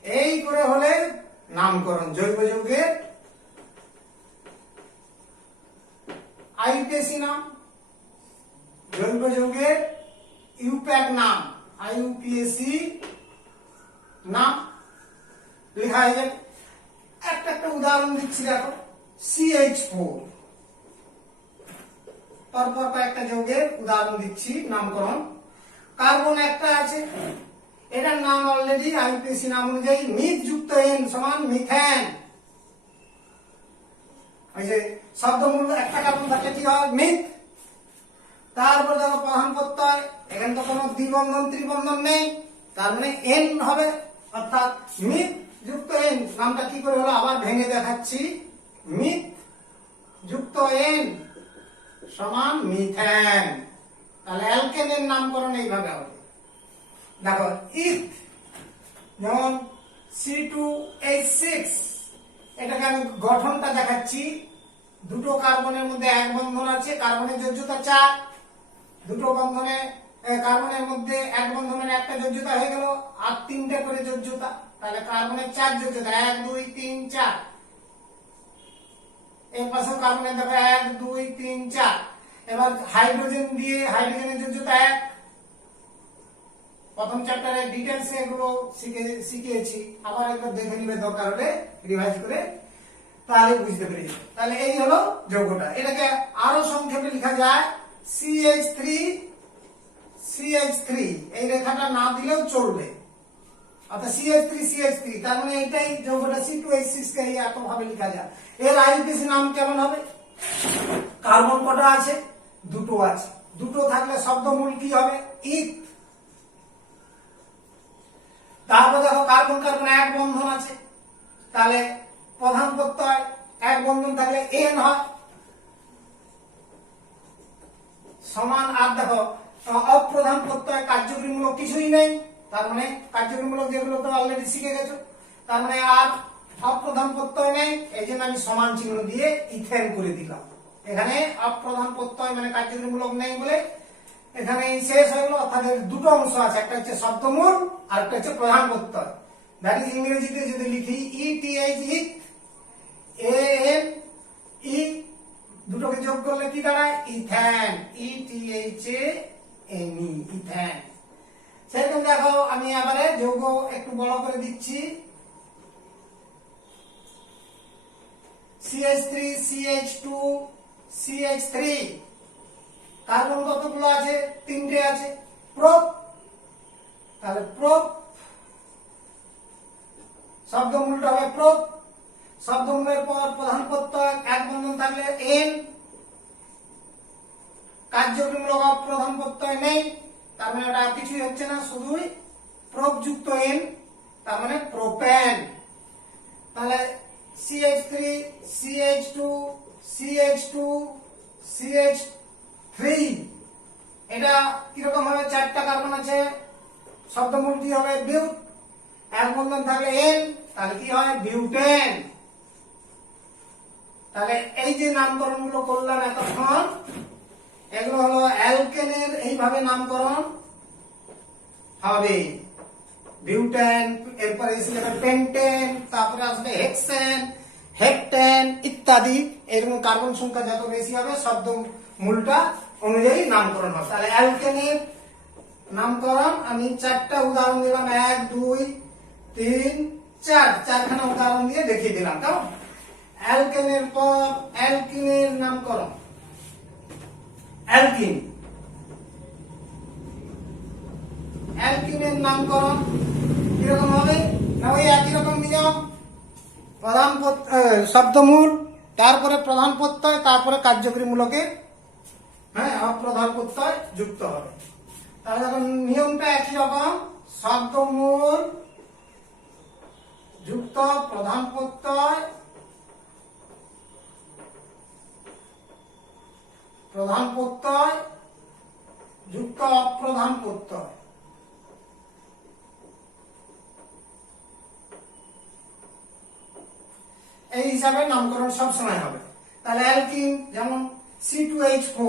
এই করে হলে নামকরণ, জৈব যৌগের আইউপিএসি নাম, জৈব যৌগের ইউপ্যাক নাম, আইউপিএসি নাম লেখা হয়ে যাবে। একটা উদাহরণ দিচ্ছি দেখো, CH4, পরপর কয়েকটা যৌগের উদাহরণ দিচ্ছি নামকরণ। কার্বন একটা আছে, এটার নাম অলরেডি আইউপিএসি নাম অনুযায়ী মিথ যুক্ত এন সমান মিথেন। এই যে শব্দমূল একটা কার্বন থাকলে কি হয়, মিথ। তারপর দেখো প্রধান প্রত্যয়, এখানে তো কোনো দ্বিবন্ধন ত্রিবন্ধন নেই, তার মানে এন হবে, অর্থাৎ মিথ যুক্ত এন। নামটা কি করে হলো আবার ভেঙে দেখাচ্ছি, মিথ যুক্ত এন সমান মিথেন। তাহলে অ্যালকেনের নামকরণ এইভাবে হবে। দেখো ইথ, যেমন C2H6, এটাকে আমি গঠনটা দেখাচ্ছি। দুটো কার্বনের মধ্যে এক বন্ধন আছে, কার্বনের যোজ্যতা 4, দুটো বন্ধনে কার্বনের মধ্যে এক বন্ধনের একটা যোজ্যতা হয়ে গেল, আর 3টে করে যোজ্যতা, তাহলে কার্বনের 4 যোজ্যতা, 1 2 3 4। এর পাশে কার্বনের দেখো 1 2 3 4। এবার হাইড্রোজেন দিয়ে হাইড্রোজেনের যোজ্যতা 1। প্রথম চ্যাপ্টারে ডিটেইলসে এগুলো শিখিয়েছি, আবার একবার দেখে নিবে দরকার হলে রিভাইজ করে, তাহলে বুঝতে পেরেছি। তাহলে এই হলো যৌগটা। এটাকে আরো সংক্ষেপে লেখা যায় CH3, এই রেখাটা না দিলেও চলবে, অর্থাৎ CH3, তার মানে এইটাই যৌগটা C2H6 কে এত ভাবে লেখা যায়। এর আইউপিএসি নাম কেমন হবে? কার্বন কটা আছে? দুটো আছে, দুটো থাকলে শব্দমূল কি হবে, ইথ। তারপর দেখো কার্বন কার্বন এক বন্ধন আছে, তাহলে প্রধান প্রত্যয় এক বন্ধন থাকলে এন হয় সমান। আর দেখো অপ্রধান প্রত্যয় কার্যকরীমূলক কিছুই নেই, তার মানে কার্যকরীমূলক যেগুলো তো অলরেডি শিখে গেছো, তার মানে আর অপ্রধান প্রত্যয় নেই, এই জন্য আমি সমান চিহ্ন দিয়ে ইথেন করে দিলাম। এখানে অপ্রধান প্রত্যয় মানে কার্যকরীমূলক নেই বলে এখানে শেষ হয়ে গেল। অর্থাৎ দুটো অংশ আছে, একটা হচ্ছে শব্দমূল আর একটা হচ্ছে প্রধান প্রত্যয়। দ্যাট ইজ ইংরেজিতে যদি লিখি ETH, AN, E, দুটোকে যোগ করলে কি দাঁড়ায়, ইথেন, ETHANE, ইথেন। সেরকম দেখো আমি এবারে যৌগ একটু বড় করে দিচ্ছি। CH3, CH2, CH3, কার্বন কতগুলো আছে, 3টে আছে, প্রোপ, তাহলে প্রোপ শব্দমূলটা হবে প্রোপ। শব্দমূলের পর প্রধান প্রত্যয় এক বন্ধন থাকলে এন, কার্যকরীমূলক অপ্রধান প্রত্যয় নেই, তার মানে এটা কিছুই হচ্ছে না, শুধুই প্রোপ যুক্ত এন, তার মানে প্রোপেন। তাহলে CH3, CH2, CH2, CH3, এটা কিরকম হবে, 4টা কার্বন আছে, শব্দমূল কি হবে, বিউট, এক বন্ধন থাকলে এন, তাহলে কি হয়, বিউটেন। তাহলে এই যে নামকরণ গুলো করলাম এতক্ষণ, এগুলো হলো অ্যালকেনের এইভাবে নামকরণ হবে। বিউটেন, এরপরে এসে যাবে পেন্টেন, তারপরে আসবে হেক্সেন, হেক্টেন ইত্যাদি। এরকম কার্বন সংখ্যা যত বেশি হবে শব্দ মূলটা অনুযায়ী নামকরণ হবে। তাহলে অ্যালকেনের নামকরণ আমি 4টা উদাহরণ দিলাম, 1 2 3 4, 4খানা উদাহরণ দিয়ে দেখিয়ে দিলাম। কেমন? অ্যালকেনের পর অ্যালকিনের নামকরণ। অ্যালকিন, অ্যালকিনের নামকরণ কিরকম হবে, না ওই একই রকম নিয়ম, প্রধান শব্দমূল, তারপরে প্রধান প্রত্যয়, তারপরে কার্যকরীমূলকে অপ্রধান প্রত্যয় যুক্ত হবে। তাহলে এখন নিয়মটা একই রকম, শব্দমূল যুক্ত প্রধান প্রত্যয়, প্রধান প্রত্যয় যুক্ত অপ্রধান প্রত্যয়। এই হিসাবে নামকরণ সব সময় হবে। তাহলে অ্যালকিন যেমন C2H4,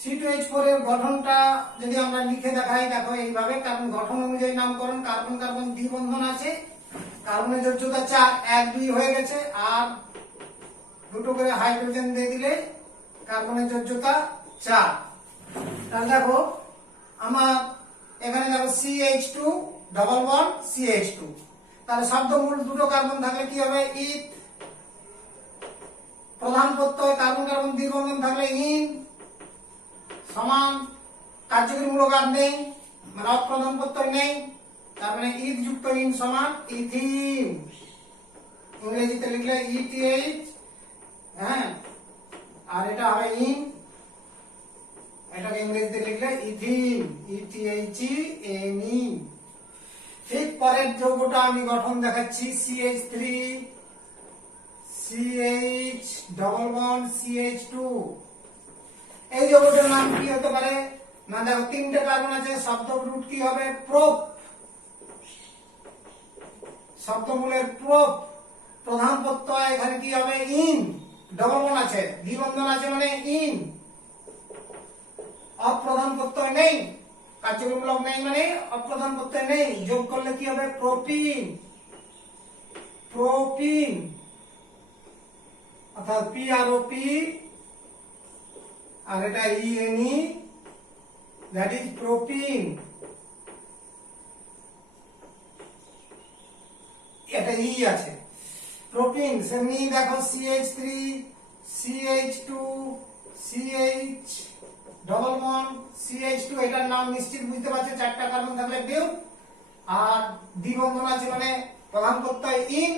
C2H4 এর গঠনটা যদি আমরা লিখে দেখাই, দেখো এইভাবে, কারণ গঠন অনুযায়ী নামকরণ। কার্বন কার্বন দ্বিবন্ধন আছে, কার্বনের যোজ্যতা 4, 1 2 হয়ে গেছে, আর দুটো করে হাইড্রোজেন দিয়ে দিলে কার্বনের যোজ্যতা 4। তাহলে দেখো আমার এখানে দেখো CH2 ডবল বন্ড CH2, তাহলে শব্দমূল দুটো কার্বন থাকলে কি হবে? ইথ। প্রধান প্রত্যয় কার্বন কার্বন দ্বিবন্ধন থাকলে ইন সমান, কার্যকরীমূলক আর নেই, মানে অপ্রধান প্রত্যয় নেই, তার মানে ইথ যুক্ত ইন সমান ইথিন। ইংরেজিতে লিখলে ETH, হ্যাঁ, আর এটা হবে ইন, এটাকে ইংরেজিতে লিখলে ইথিন, ETHENE। ঠিক পরের যৌগটা আমি গঠন দেখাচ্ছি, CH3 CH double bond CH2। এই যৌগটার নাম কি হতে পারে? না দেখো তিনটে কার্বন আছে, শব্দ রুট কি হবে? প্রোপ। শব্দমূলের প্রোপ। প্রধান প্রত্যয় এখানে কি হবে? ইন। ডবল বন্ড আছে, দ্বিবন্ধন আছে মানে ইন। অপ্রধান প্রত্যয় নেই, কার্যকরীমূলক নেই মানে অপ্রধান প্রত্যয় নেই, যোগ করলে কি হবে? প্রোপিন। প্রোপিন অর্থাৎ PROP, আর এটা ENE, দ্যাট ইজ প্রোপিন। এটা ই আছে প্রোপিন। সেমনি দেখো CH3 CH2 CH double bond CH2, এটার নাম নিশ্চিত বুঝতে পারছে, চারটা কার্বন থাকলে বিউট, আর দ্বিবন্ধন আছে মানে প্রধান প্রত্যয় ইন,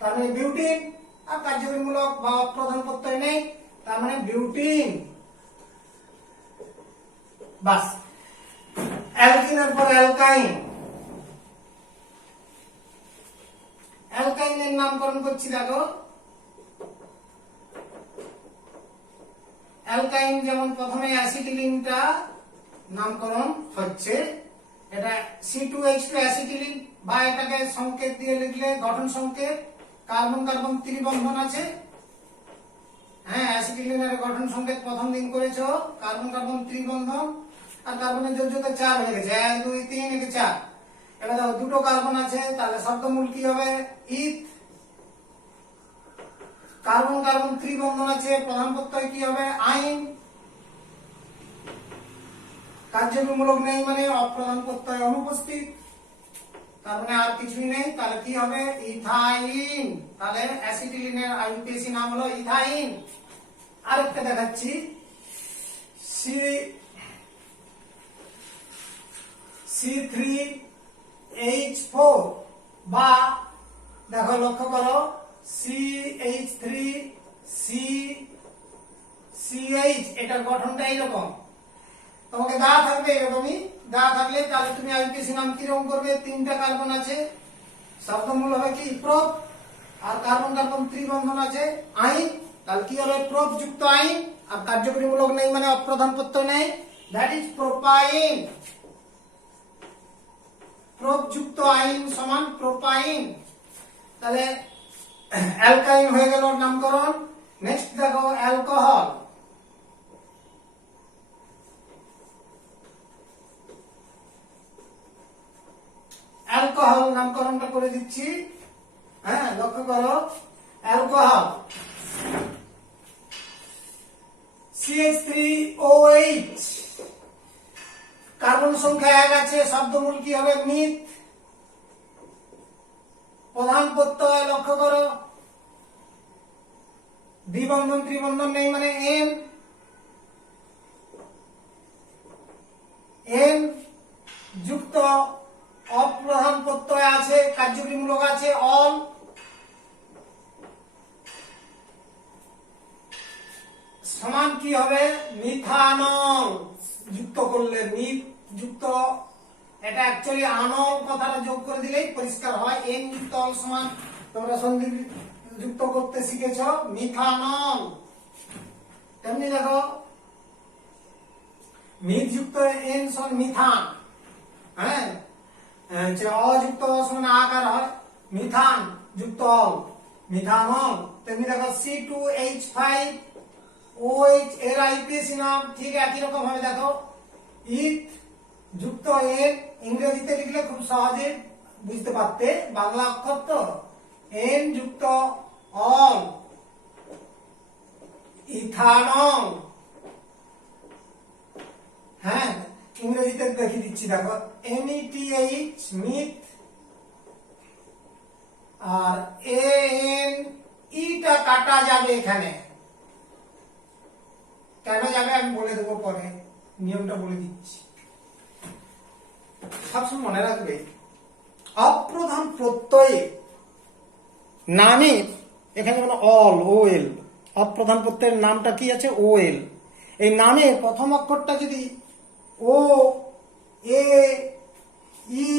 তার মানে বিউটিন, আর কার্যকরীমূলক বা প্রধান প্রত্যয় নেই, তার মানে বিউটিন। বাস। অ্যালকিনের পর অ্যালকাইন। অ্যালকাইনের নামকরণ করছি, দেখো অ্যালকাইন যেমন প্রথমে অ্যাসিটিলিনটা নামকরণ হচ্ছে, এটা C2H2 অ্যাসিটিলিন, বা এটাকে সংকেত দিয়ে লিখলে গঠন সংকেত, কার্বন কার্বন ত্রিবন্ধন আছে, হ্যাঁ, অ্যাসিটিলিনের গঠন সংকেত প্রথম দিন করেছো, কার্বন কার্বন ত্রিবন্ধন, আর কার্বনের যোজ্যতা 4 হয়ে গেছে, 1 2 3 একে 4। এবার দেখো দুটো কার্বন আছে, তাহলে শব্দমূল কি হবে? ইথ। কার্বন কার্বন ত্রিবন্ধন আছে, প্রধান প্রত্যয় কি হবে? আইন। কার্যকরীমূলক নেই মানে অপ্রধান প্রত্যয় অনুপস্থিত, তার মানে আর কিছুই নেই, তাহলে কি হবে? ইথাইন। তাহলে অ্যাসিটিলিনের IUPAC নাম হলো ইথাইন। আরেকটা দেখাচ্ছি, C3H4, বা দেখো লক্ষ্য করো CH3CCH, এটার গঠনটা এইরকম, তোমাকে দেওয়া থাকবে এরকমই, দেওয়া থাকলে তাহলে তুমি IUPAC নাম কিরকম করবে? তিনটা কার্বন আছে, শব্দমূল হবে কি? প্রোপ, আর কার্বন কার্বন ত্রিবন্ধন আছে আইন, তাহলে কি হবে? প্রোপ যুক্ত আইন, আর কার্যকরীমূলক নেই মানে অপ্রধান প্রত্যয় নেই, দ্যাট ইজ প্রোপাইন। প্রোপ যুক্ত আইন সমান প্রোপাইন। তাহলে অ্যালকাইন হয়ে গেল নামকরণ। নেক্সট দেখো অ্যালকোহল। অ্যালকোহল নামকরণটা করে দিচ্ছি, হ্যাঁ, লক্ষ্য করো অ্যালকোহল CH3OH, কার্বন সংখ্যা 1 আছে, শব্দমূল কি হবে? মিথ। প্রধান প্রত্যয় লক্ষ্য করো, দ্বিবন্ধন ত্রিবন্ধন নেই মানে এন। এন যুক্ত অপ্রধান প্রত্যয় আছে, কার্যকরীমূলক আছে অল। সমান কি হবে? মিথানল যুক্ত করলে, মিথ যুক্ত, এটা অ্যাকচুয়ালি আনল কথাটা যোগ করে দিলেই পরিষ্কার হয়। এন যুক্ত অল সমান, তোমরা সন্ধি যুক্ত করতে শিখেছ, মিথানল। তেমনি দেখো মিথ যুক্ত এন সমান মিথান, হ্যাঁ, অযুক্ত অ সমান আকার হয়, মিথান যুক্ত অল, মিথানল। তেমনি দেখো C2H5 OH এর আইপিএসি নাম ঠিক একই রকম ভাবে দেখো, ইথ যুক্ত এন, ইংরেজিতে লিখলে খুব সহজে বুঝতে পারতে, বাংলা অক্ষর তো, এন যুক্ত অল, ইথানল। হ্যাঁ, ইংরেজিতে দেখিয়ে দিচ্ছি দেখো, NETH মিথ, আর AN ইটা কাটা যাবে এখানে, কেন যাবে আমি বলে দেবো পরে, নিয়মটা বলে দিচ্ছি, সবসময় মনে রাখবে। অপ্রধান প্রত্যয়ে নামের এখানে যেমন অল, OL, অপ্রধান প্রত্যয়ের নামটা কি আছে, OL। এই নামের প্রথম অক্ষরটা যদি O, A, E,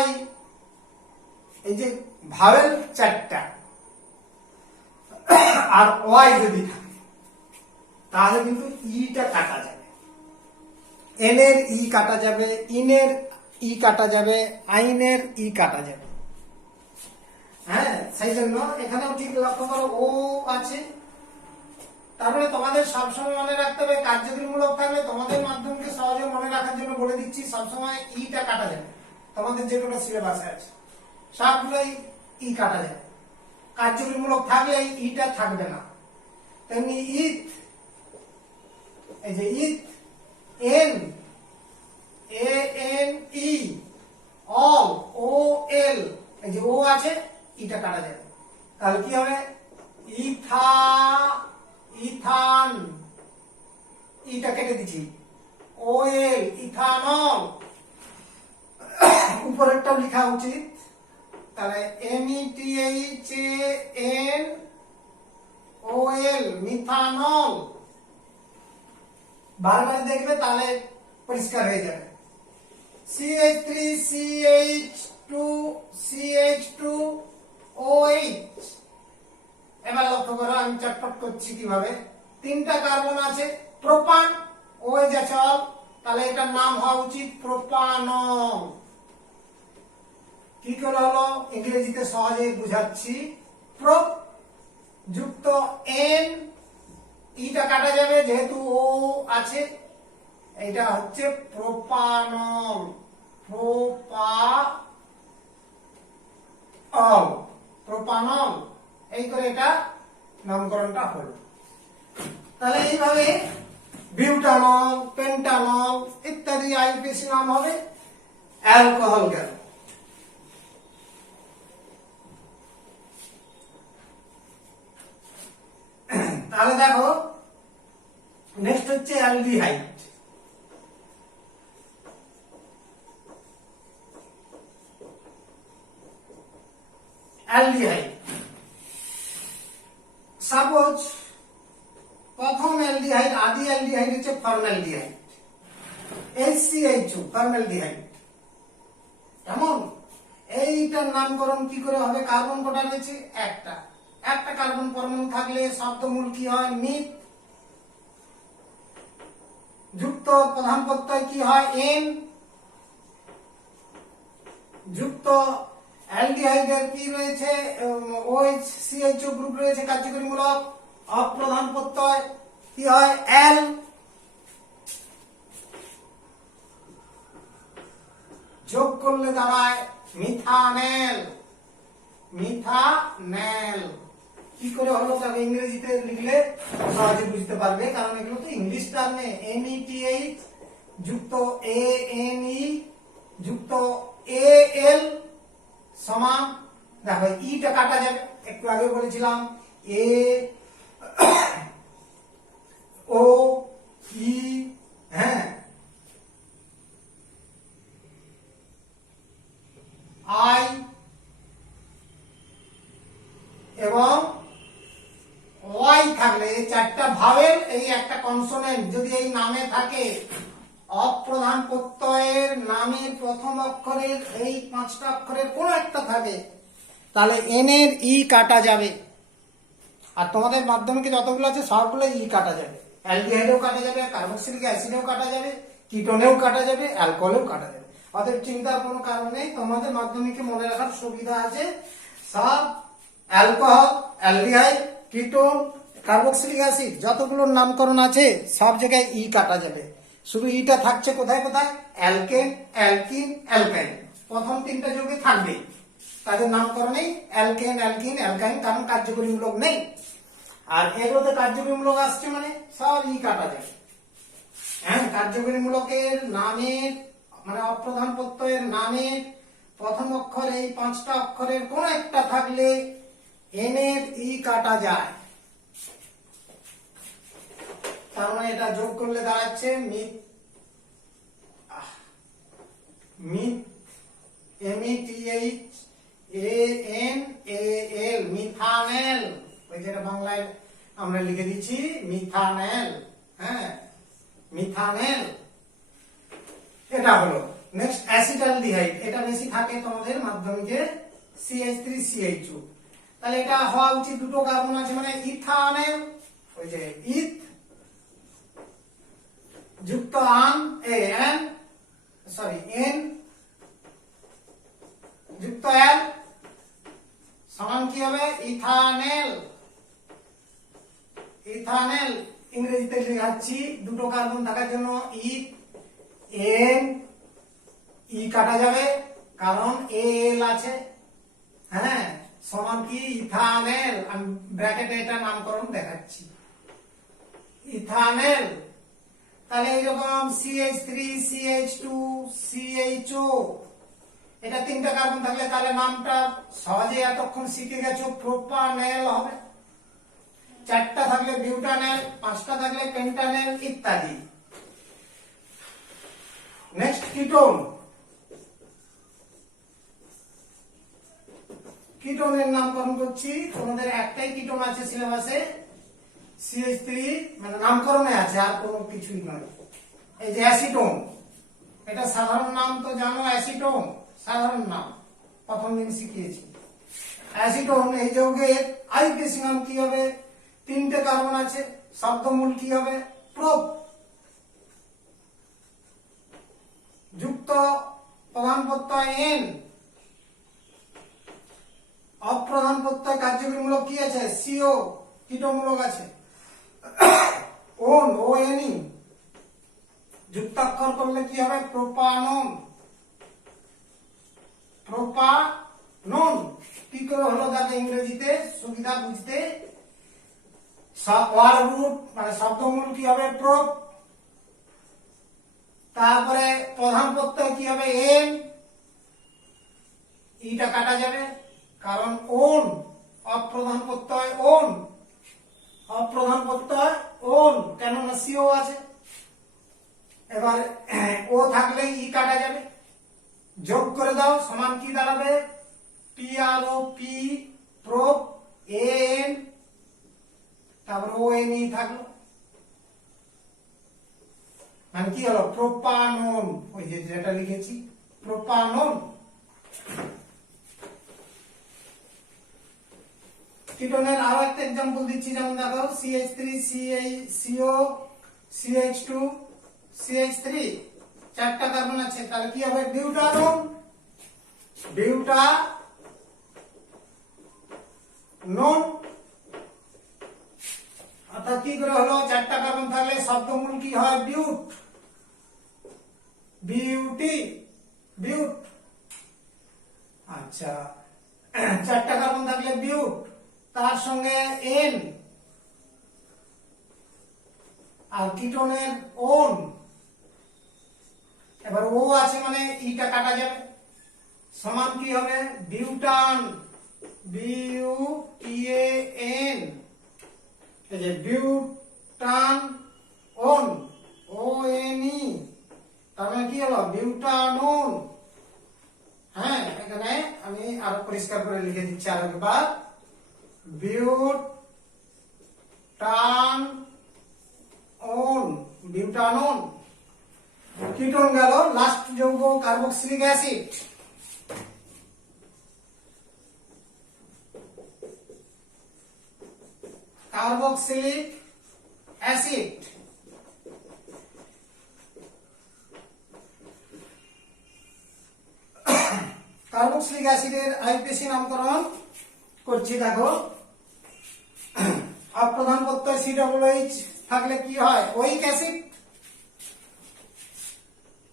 I, এই যে ভাওয়েল চারটা আর ওয়াই যদি থাকে, তাহলে কিন্তু ইটা কাটা যাবে, এন এর ই কাটা যাবে, ইনের ই কাটা যাবে, আইনের ই কাটা যাবে। হ্যাঁ, সেই জন্য এখানেও ঠিক লক্ষ্য করো, ও আছে। তারপরে তোমাদের সবসময় মনে রাখতে হবে, কার্যকরীমূলক থাকলে তোমাদের মাধ্যমকে সহজে মনে রাখার জন্য বলে দিচ্ছি, সবসময় ইটা কাটা যাবে। তোমাদের যে কোনো সিলেবাসে আছে সবগুলোই ই কাটা যাবে, কার্যকরীমূলক থাকলে ইটা থাকবে না। তেমনি ইথ, এই যে ইথ, এন, ANE, অল, OL, এই যে ও আছে, ইটা কাটা যাবে। তাহলে কি হবে, ইথান, ইটা কেটে দিচ্ছি, OL, ইথানল। উপরেরটাও লেখা উচিত, তাহলে METHANOL, মিথানল। বারবার দেখবে তাহলে পরিষ্কার হয়ে যাবে। CH3CH2CH2OH। এবার লক্ষ্য করো, আমি চটপট করছি কিভাবে। তিনটা কার্বন আছে, প্রোপান, OH আছে অল, তাহলে এটার নাম হওয়া উচিত প্রোপানল। কি করে হলো, ইংরেজিতে সহজে বুঝাচ্ছি, প্রোপ যুক্ত এন, ইটা কাটা যাবে যেহেতু ও আছে, এটা হচ্ছে প্রোপানল, প্রোপানল, এই করে এটা নামকরণটা হলো। তাহলে এইভাবে বিউটানল, পেন্টানল ইত্যাদি আইপিএসি নাম হবে। অ্যালকোহল গেল। তাহলে দেখো, নেক্সট হচ্ছে অ্যালডিহাইড। অ্যালডিহাইড, সাপোজ প্রথম অ্যালডিহাইড, আদি অ্যালডিহাইড হচ্ছে ফর্মালডিহাইড, HCHO, ফর্মালডিহাইড। কেমন, এইটার নামকরণ কি করে হবে, কার্বন কটা রয়েছে, একটা, একটা কার্বন পরমাণু থাকলে শব্দমূল কি হয়, মিথ, যুক্ত প্রধান প্রত্যয় কি হয়, এন, যুক্ত অ্যালডিহাইডের কি রয়েছে, OH CHO গ্রুপ রয়েছে কার্যকরীমূলক, অপ্রধান প্রত্যয় কি হয়, এল, যোগ করলে দাঁড়ায় মিথানেল, মিথানেল। কি করে হলো, তবে ইংরেজিতে লিখলে সহজে বুঝতে পারবে, কারণ এগুলো তো ইংলিশ টার্মে। NETH যুক্ত ANE যুক্ত AL সমান, দেখো ইটা কাটা যাবে, একটু আগে বলেছিলাম, AOE, হ্যাঁ, I এবং ওয়াই থাকলে, এই চারটা ভাওয়েল, এই একটা কনসোনেন্ট যদি এই নামে থাকে, অপ্রধান প্রত্যয়ের নামের প্রথম অক্ষরের এই পাঁচটা অক্ষরের কোন একটা থাকে, তাহলে এন এর ই কাটা যাবে। আর তোমাদের মাধ্যমিকে যতগুলো আছে সবগুলো ই কাটা যাবে। অ্যালডিহাইডেও কাটা যাবে, কার্বক্সিলিক অ্যাসিডেও কাটা যাবে, কিটোনেও কাটা যাবে, অ্যালকোহলেও কাটা যাবে। অতএব চিন্তার কোনো কারণ নেই, তোমাদের মাধ্যমিকে মনে রাখার সুবিধা আছে। সব alcohol, aldehyde, ketone, carboxylic acid যতগুলোর নামকরণ আছে সব জায়গায় ই কাটা যাবে। শুধু ইটা থাকছে কোথায় কোথায়? Alkane, alkyne, অ্যালকাইন। প্রথম তিনটা যৌগে থাকবে, তাদের নামকরণেই অ্যালকেন, অ্যালকিন, অ্যালকাইন, কারণ কার্যকরীমূলক নেই। আর এগুলোতে কার্যকরীমূলক আসছে মানে সব ই কাটা যাবে। হ্যাঁ, কার্যকরীমূলকের নামের মানে অপ্রধান প্রত্যয়ের নামের প্রথম অক্ষর এই 5টা অক্ষরের কোন একটা থাকলে এন এর ই কাটা যায়। তার মানে এটা যোগ করলে দাঁড়াচ্ছে মিথ মিথানেল। ওই যেটা বাংলায় আমরা লিখে দিচ্ছি মিথানেল। হ্যাঁ, মিথানেল এটা হলো। নেক্সট অ্যাসিটালডিহাইড, এটা বেশি থাকে তোমাদের মাধ্যমিকে, CH3CH2। তাহলে এটা হওয়া উচিত দুটো কার্বন আছে মানে ইথানেল, ওই যে ইথ যুক্ত আন এন এন যুক্ত এল সমান কি হবে? ইথানেল। ইথানেল ইংরেজিতে লিখাচ্ছি দুটো কার্বন থাকার জন্য ইথ, এন, ই কাটা যাবে কারণ এল আছে। হ্যাঁ, সমান কি? ইথানেল। আমি ব্র্যাকেটে এটা নামকরণ দেখাচ্ছি, ইথানেল। তাহলে এইরকম CH3CH2CHO, এটা তিনটা কার্বন থাকলে তাহলে নামটা সহজে এতক্ষণ শিখে গেছো, প্রোপানেল হবে। 4টা থাকলে বিউটানেল, 5টা থাকলে পেন্টানেল ইত্যাদি। Next ketone. কিটোনের নামকরণ করছি, তোমাদের একটাই কিটোন আছে সিলেবাসে, CH3, মানে নামকরণে আছে, আর কোনো কিছুই নয়। এই যে অ্যাসিটোন, এটা সাধারণ নাম তো জানো, অ্যাসিটোন সাধারণ নাম, প্রথম দিন শিখিয়েছি। অ্যাসিটোন এই যৌগের আইউপিএসি নাম কি হবে? 3টে কার্বন আছে, শব্দমূল কি হবে? প্রোপ যুক্ত প্রধান প্রত্যয় এন, অপ্রধান প্রত্যয় কার্যকরীমূলক কি আছে? সিও, কীটমূলক আছে ওন, ONE যুক্তাক্ষর করলে কি হবে? প্রোপানন। প্রোপানন কি করে হলো? যাতে ইংরেজিতে সুবিধা বুঝতে, ওয়ার রুট মানে শব্দমূল কি হবে? প্রোপ। তারপরে প্রধান প্রত্যয় কি হবে? এন, ইটা কাটা যাবে কারণ ওন, অপ্রধান প্রত্যয় ওন, অপ্রধান প্রত্যয় ওন, কেননা সিও আছে। এবার ও থাকলে ই কাটা যাবে, যোগ করে দাও সমান কি দাঁড়াবে? PROP, প্রোপ, এন, তারপর ONE থাকলো, মানে কি হলো? প্রোপানন। ওই যে যেটা লিখেছি প্রোপানন। কিটোনের আরো একটা एग्जांपल দিচ্ছি, যেমন দেখো CH3CHCO CH2CH3, 4টা কার্বন আছে, তাহলে কি হবে? বিউটানন। বিউটানন অর্থাৎ কি করে হলো? 4টা কার্বন থাকলে শব্দমূল কি হয়? বিউট, বিউটি, বিউট। আচ্ছা, 4টা কার্বন থাকলে বিউট, তার সঙ্গে এন, আর কিটোনের ওন। এবার ও আছে মানে ইটা কাটা যাবে, সমান কি হবে? বিউটান, BUTAN। এই যে বিউটান ওন, ONE, তার মানে কি হলো? বিউটানন। হ্যাঁ, এখানে আমি আরো পরিষ্কার করে লিখে দিচ্ছি আরেকবার, বিউটানন, বিউটানন। কিটোন গেল। লাস্ট যৌগ carboxylic acid. Carboxylic acid. Carboxylic অ্যাসিডের আইউপিএসি নামকরণ করছি। দেখো, অপ্রধান প্রত্যয় COOH থাকলে কি হয়? ওইক অ্যাসিড।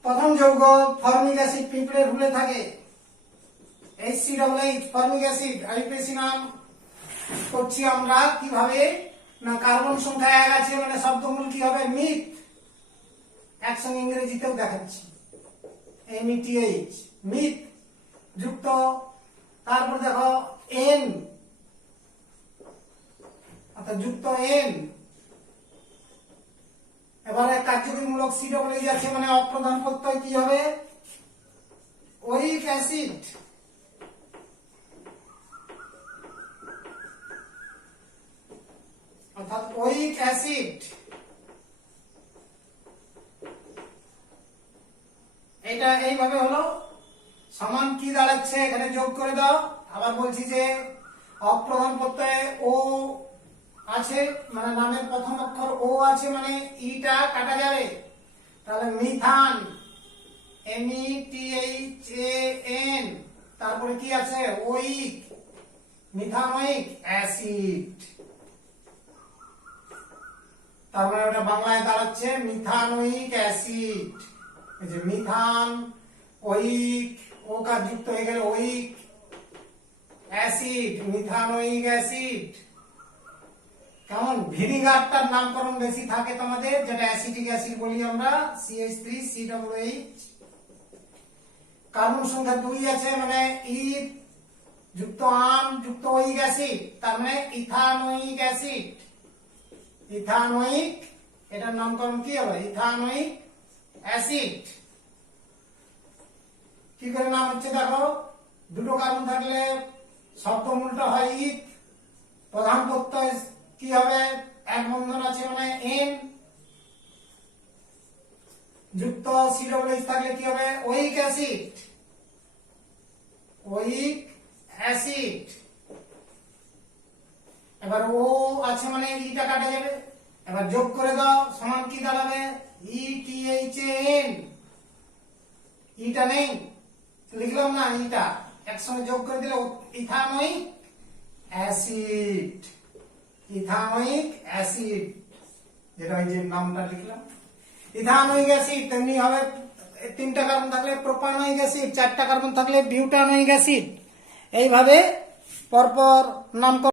প্রথম যৌগ ফর্মিক অ্যাসিড পিঁপড়ের হুলে থাকে, HCOOH ফর্মিক অ্যাসিড। আইউপিএসি নাম করছি আমরা কিভাবে না, কার্বন সংখ্যা 1 আছে মানে শব্দমূল কি হবে? মিথ। একসঙ্গে ইংরেজিতেও দেখাচ্ছি, METH মিথ যুক্ত। তারপর দেখো N, অর্থাৎ যুক্ত N। এবারে কার্যকরীমূলক COOH আছে মানে অপ্রধান প্রত্যয় কি হবে? ওইক অ্যাসিড। অর্থাৎ ওইক অ্যাসিড। এটা এইভাবে হলো। সমান কি দাঁড়াচ্ছে? এখানে যোগ করে দাও। আবার বলছি যে অপ্রধান প্রত্যয়ে ও আছে মানে নামের প্রথম অক্ষর ও আছে মানে ইটা কাটা যাবে, তাহলে মিথান, METHAN। তারপরে কি আছে? ওইক, মিথানোইক অ্যাসিড। তার মানে ওটা বাংলায় দাঁড়াচ্ছে মিথানোইক অ্যাসিড। এই যে মিথান, ওইক, ও কার যুক্ত হয়ে গেল ওইক অ্যাসিড, মিথানোইক অ্যাসিড। কেমন? ভিনিগারটার নামকরণ বেশি থাকে তোমাদের, যেটা অ্যাসিটিক অ্যাসিড বলি আমরা, CH3COOH। কার্বন সংখ্যা 2 আছে মানে ইথ যুক্ত আন যুক্ত ওইক অ্যাসিড, তার মানে ইথানোইক অ্যাসিড। ইথানোইক, এটার নামকরণ কি হবে? Ethanoic acid. কি করে নাম হচ্ছে? দেখো, দুটো কার্বন থাকলে শব্দমূলটা হয় ইথ, প্রধান প্রত্যয় কি হবে? এক বন্ধন আছে মানে N, যুক্ত COOH থাকলে কি হবে? ওইক অ্যাসিড। ওইক অ্যাসিড। এবার ও আছে মানে ইটা কাটা যাবে। এবার যোগ করে দাও, সমান কি দাঁড়াবে? ETHAN। ইটা নেই, লিখলাম না ইটা, একসঙ্গে যোগ করে দিলে ইথানোইক অ্যাসিড। ইথানোইক অ্যাসিড, যেটা ওই যে নামটা লিখলাম ইথানোইক অ্যাসিড। তেমনি হবে 3টা কার্বন থাকলে প্রোপানোইক অ্যাসিড, 4টা কার্বন থাকলে বিউটানোইক অ্যাসিড। এইভাবে পরপর নামকরণ